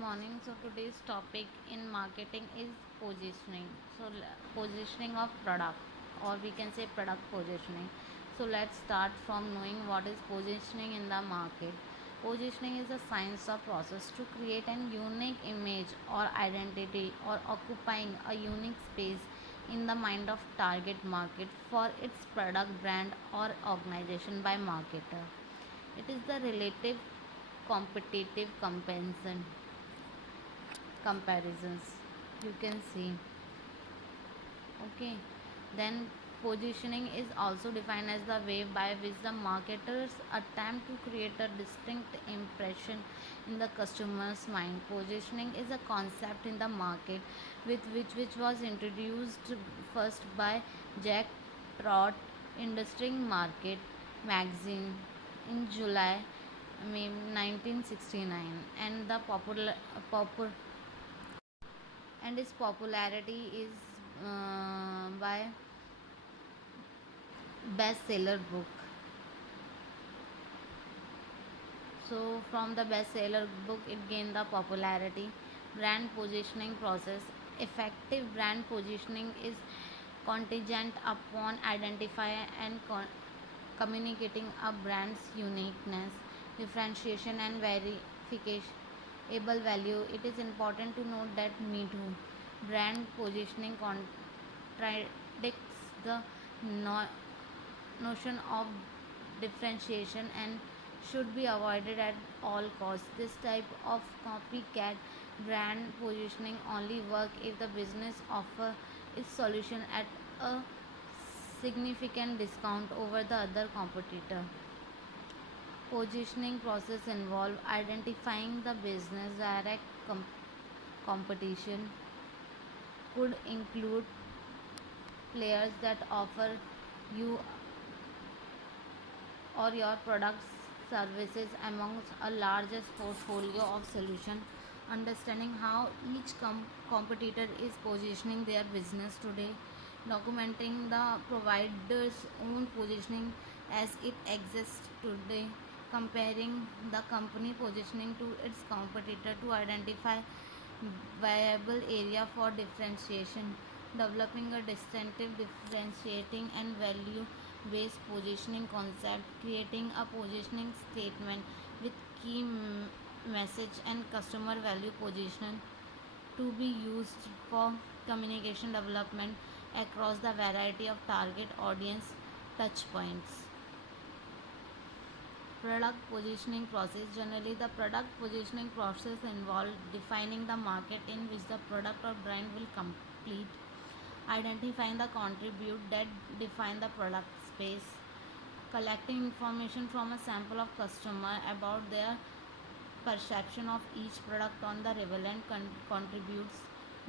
morning. So today's topic in marketing is positioning. Positioning of product, or we can say product positioning. So let's start from knowing what is positioning in the market. Positioning is a science or process to create an unique image or identity or occupying a unique space in the mind of target market for its product, brand, or organization by marketer. It is the relative competitive comparisons you can see. Okay, then positioning is also defined as the way by which the marketers attempt to create a distinct impression in the customer's mind. Positioning is a concept in the market which was introduced first by Jack Trott Industry Market magazine in July 1969, and the and its popularity is by bestseller book. So from the bestseller book it gained the popularity. Brand positioning process. Effective brand positioning is contingent upon identifying and communicating a brand's uniqueness, differentiation, and verifiable value. It is important to note that Me Too brand positioning contradicts the notion of differentiation and should be avoided at all costs. This type of copycat brand positioning only work if the business offer its solution at a significant discount over the other competitor. Positioning process involve identifying the business direct competition could include players that offer you or your products services amongst a largest portfolio of solutions. Understanding how each competitor is positioning their business today, documenting the provider's own positioning as it exists today, comparing the company positioning to its competitor to identify viable area for differentiation, developing a distinctive, differentiating, and value based positioning concept, creating a positioning statement with key message and customer value position to be used for communication development across the variety of target audience touch points. Product positioning process. Generally, the product positioning process involves defining the market in which the product or brand will compete, identifying the contribute that define the product space, collecting information from a sample of customer about their perception of each product on the relevant contributes,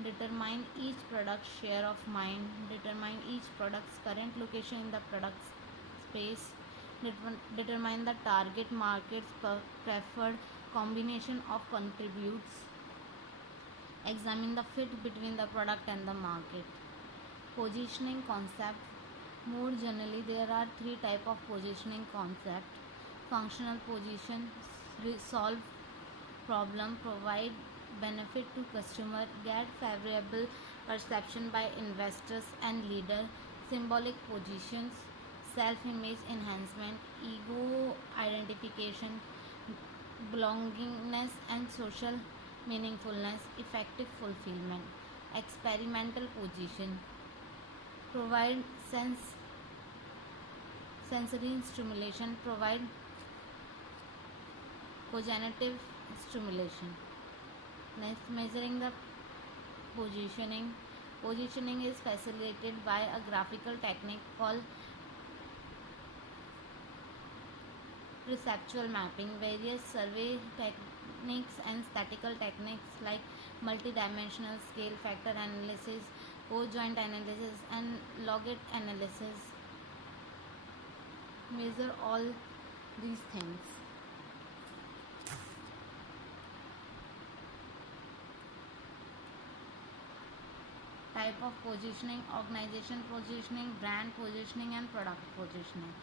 determine each product's share of mind, determine each product's current location in the product space, determine the target market's preferred combination of contributes, examine the fit between the product and the market. Positioning concept. More generally, there are three types of positioning concept. Functional position, solve problem, provide benefit to customer, get favorable perception by investors and leader. Symbolic positions, self-image enhancement, ego identification, belongingness and social meaningfulness, effective fulfillment. Experimental position, provide sensory stimulation, provide cognitive stimulation. Next, measuring the positioning. Positioning is facilitated by a graphical technique called perceptual mapping. Various survey techniques and statistical techniques like multidimensional scale factor analysis, co-joint analysis, and logit analysis measure all these things. Type of positioning: organization positioning, brand positioning, and product positioning.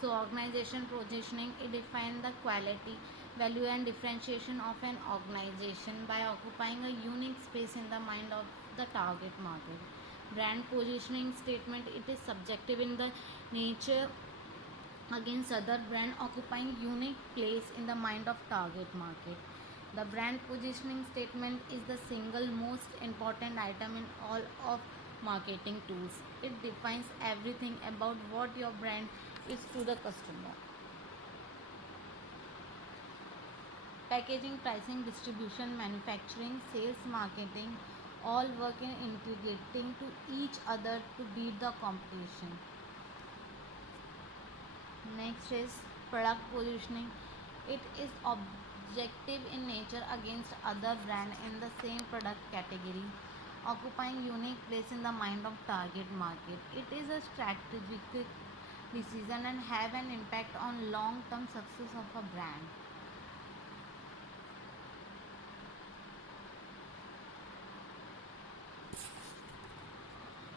So organization positioning, it defines the quality, value and differentiation of an organization by occupying a unique space in the mind of the target market. Brand positioning statement, it is subjective in the nature against other brand occupying unique place in the mind of target market. The brand positioning statement is the single most important item in all of marketing tools. It defines everything about what your brand is to the customer. Packaging, pricing, distribution, manufacturing, sales, marketing all work in integrating to each other to beat the competition. Next is product positioning. It is objective in nature against other brand in the same product category, occupying unique place in the mind of target market. It is a strategic decision and have an impact on long-term success of a brand.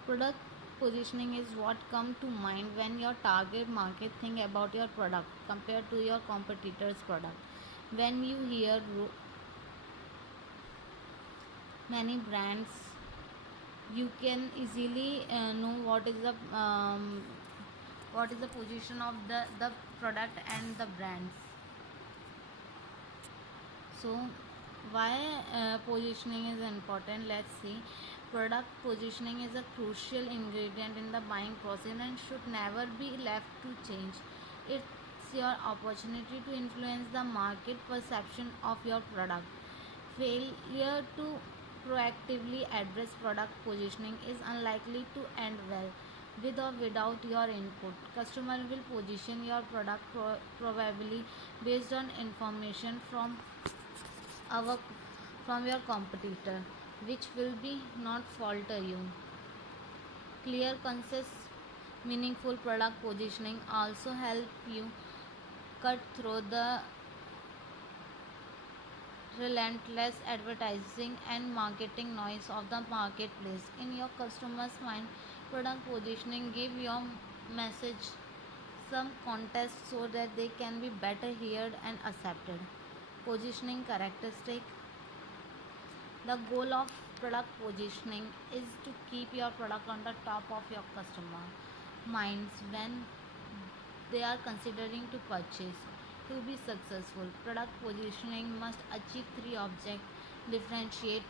Product positioning is what comes to mind when your target market think about your product compared to your competitor's product. When you hear many brands, you can easily know what is the position of the product and the brands. So why positioning is important, let's see. Product positioning is a crucial ingredient in the buying process and should never be left to change. It's your opportunity to influence the market perception of your product. Failure to proactively address product positioning is unlikely to end well. With or without your input, customer will position your product probably based on information our from your competitor, which will be not falter you. Clear, concise, meaningful product positioning also help you cut through the relentless advertising and marketing noise of the marketplace. In your customer's mind, product positioning give your message some context so that they can be better heard and accepted. Positioning characteristic. The goal of product positioning is to keep your product on the top of your customer minds when they are considering to purchase. To be successful, product positioning must achieve three objects: differentiate,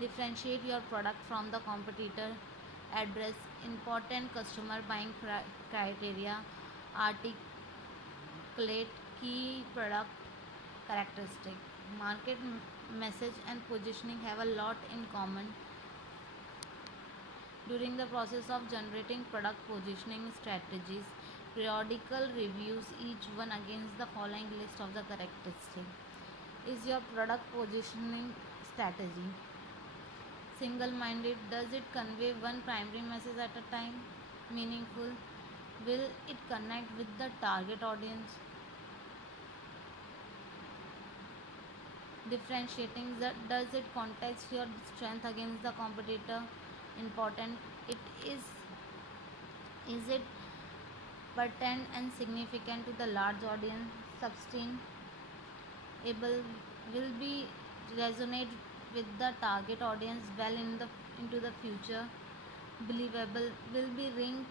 differentiate your product from the competitor, address important customer buying criteria, articulate key product characteristic. Market message and positioning have a lot in common. During the process of generating product positioning strategies, periodical reviews each one against the following list of the characteristics. Is your product positioning strategy single minded? Does it convey one primary message at a time? Meaningful? Will it connect with the target audience? Differentiating, does it context your strength against the competitor? Important, it is it pertinent and significant to the large audience? Sustainable, will be resonate with the target audience well into the future? Believable, will be ring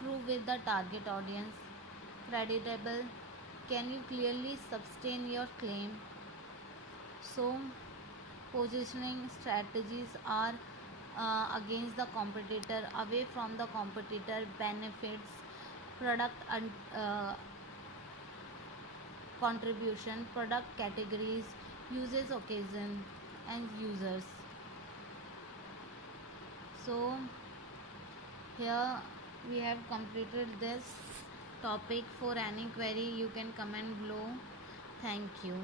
true with the target audience? Creditable, can you clearly sustain your claim? So positioning strategies are against the competitor, away from the competitor, benefits, product and contribution, product categories, uses occasion and users. So here we have completed this topic. For any query you can comment below. Thank you.